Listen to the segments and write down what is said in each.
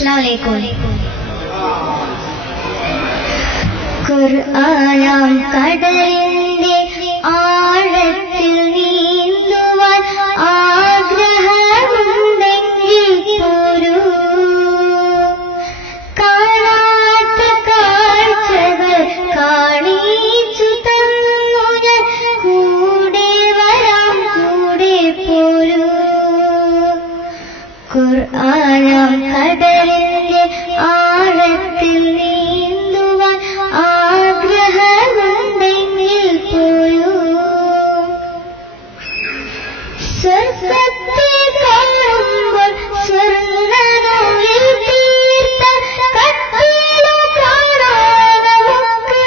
അസ്സലാമു അലൈക്കും. ഖുർആനാം കടലിന്റെ ആഴത്തിൽ നീന്തുവാൻ ആഗ്രഹമുണ്ടെങ്കിൽ പോരൂ. കാണാത്ത കാഴ്ചകൾ കാണിച്ചു തന്നു ഞാൻ കൂടെ വരാം, കൂടെ പോരൂ. ഖുർആനാം കടലിന്റെ ആഴത്തിൽ നീന്തുവാൻ ആഗ്രഹമുണ്ടെങ്കിൽ പോരൂ. സ്വർഗ്ഗത്തെ കാണുമ്പോൾ സ്വർണ്ണനൂലിൽ തീർത്ത കട്ടിലു കാണാം നമുക്ക്.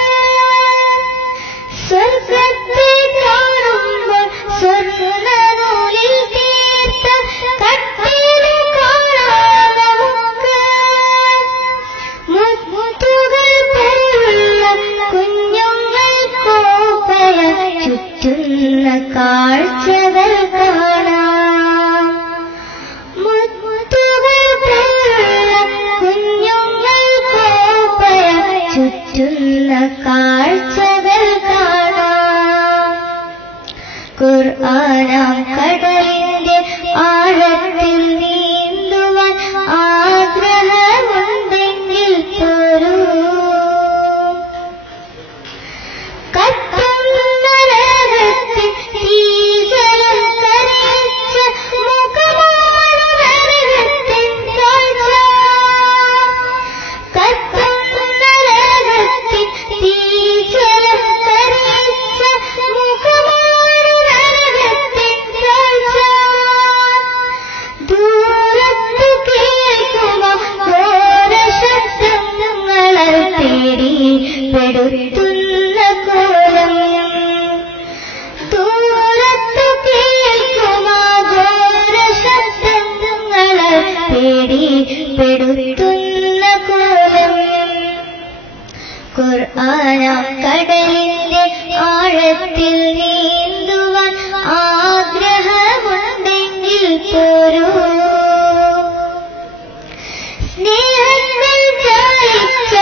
സ്വർഗ്ഗത്തെ കാണുമ്പോൾ സ്വർണ്ണനൂലിൽ തീർത്ത കട്ടിലു കാണാം നമുക്ക്. മുത്തുകൾ പോലുള്ള കുഞ്ഞുങ്ങൾ കോപ്പയ ചുറ്റുന്ന കാഴ്ചകൾ കാണാം. മുത്തുകൾ പോലുള്ള കുഞ്ഞുങ്ങൾ കോപ്പയ ചുറ്റുന്ന കാഴ്ചകൾ കാണാം. ഖുർആനാം കടലിന്റെ ആഴത്തിൽ നീന്തുവാൻ ആഗ്രഹമുണ്ടെങ്കിൽ പോരൂ. കത്തുന്ന നരകത്തിൽ തീജലം കരിച്ച മുഖമാണ് നരകത്തിൻ കാഴ്ച. കത്തുന്ന നരകത്തിൽ തീജലം കരിച്ച മുഖമാണ് നരകത്തിൻ കാഴ്ച. ദൂരത്തു കേൾക്കുമോ ഘോരശബ്ദങ്ങളാൽ പേടി പെടുത്തുന്ന കോലം. ദൂരത്തു കേൾക്കുമോ ഘോരശബ്ദങ്ങളാൽ പേടി പെടുത്തുന്ന കോലം. ഖുർആനാം കടലിന്റെ ആഴത്തിൽ നീന്തുവാൻ ആഗ്രഹമുണ്ടെങ്കിൽ പോരൂ. സ്നേഹത്തിൽ ചാലിച്ച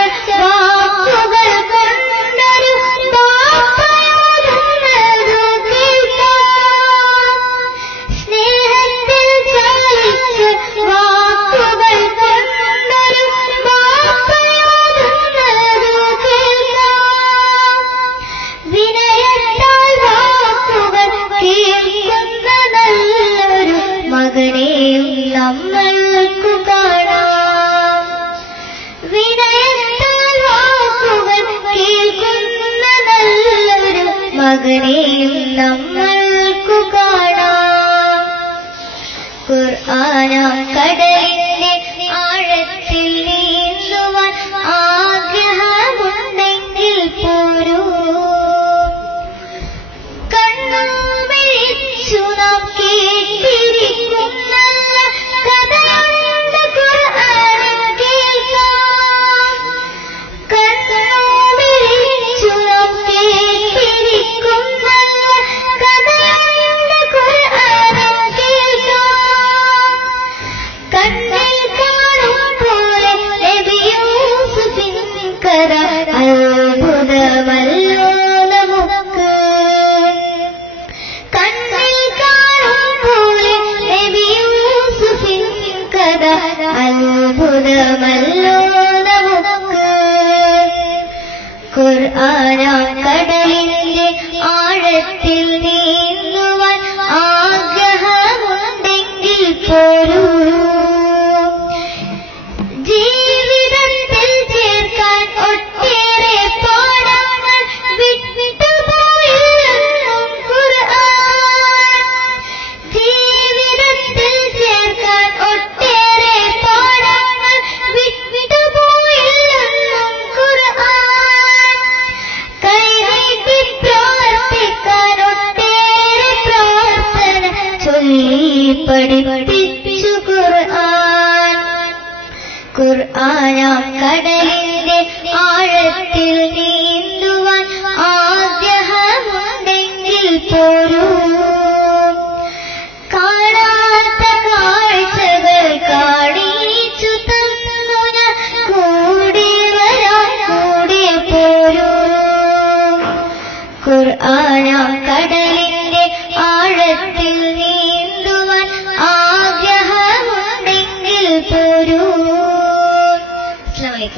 വാക്കുകൾ കൊണ്ടൊരു ബാപ്പയോടുന്നതു കേൾക്കാം. സ്നേഹത്തിൽ ചാലിച്ച വാക്കുകൾ കൊണ്ടൊരു ബാപ്പയോടുന്നതു കേൾക്കാം. വിനയത്താൽ വാക്കുകൾ കേൾക്കുന്ന നല്ലൊരു മകനെയും നമ്മൾക്കു കാണാം. വിനയത്താൽ വാക്കുകൾ കേൾക്കുന്ന നല്ലൊരു മകനെയും നമ്മൾക്കു കാണാം. ഖുർആനാം കടലിന്റെ ആഴത്തിൽ നീന്തുവാൻ ആഗ്രഹമുണ്ടെങ്കിൽ പോരൂ. കണ്ണു മിഴിച്ചു നാം കേട്ടിരിക്കുന്ന കഥയുണ്ട് ഖുർആനിൽ കേൾക്കാം. കണ്ണു മിഴിച്ചു നാം കേട്ടിരിക്കുന്ന കഥയുണ്ട് ഖുർആനിൽ കേൾക്കാം. കണ്ണിൽ കാണും പോലെ നബി യൂസുഫിൻ കഥ അത്ഭുതമല്ലോ നമുക്ക്. കണ്ണിൽ കാണും പോലെ നബി യൂസുഫിൻ കഥ അത്ഭുതമല്ലോ നമുക്ക്. ഖുർആനാം കടലിന്റെ ആഴത്തിൽ നീന്തുവാൻ ആഗ്രഹമുണ്ടെങ്കിൽ പോരൂ. ജീവിതത്തിൽ ചേർക്കാൻ ഒട്ടേറെ പാഠങ്ങൾ വിട്ടുപോയില്ലെന്നും ഖുർആൻ. ജീവിതത്തിൽ ചേർക്കാൻ ഒട്ടേറെ പാഠങ്ങൾ വിട്ടുപോയില്ലെന്നും ഖുർആൻ. കൈനീട്ടി പ്രാർത്ഥിക്കാൻ ഒട്ടേറെ പ്രാർത്ഥന ചൊല്ലി പഠിപ്പിച്ചു ഖുർആൻ. ഖുർആനാം കടലിന്റെ ആഴത്തിൽ നീന്തുവാൻ ആഗ്രഹമുണ്ടെങ്കിൽ പോരൂ. കാണാത്ത കാഴ്ചകൾ കാണിച്ചു തന്നു ഖുർആനാം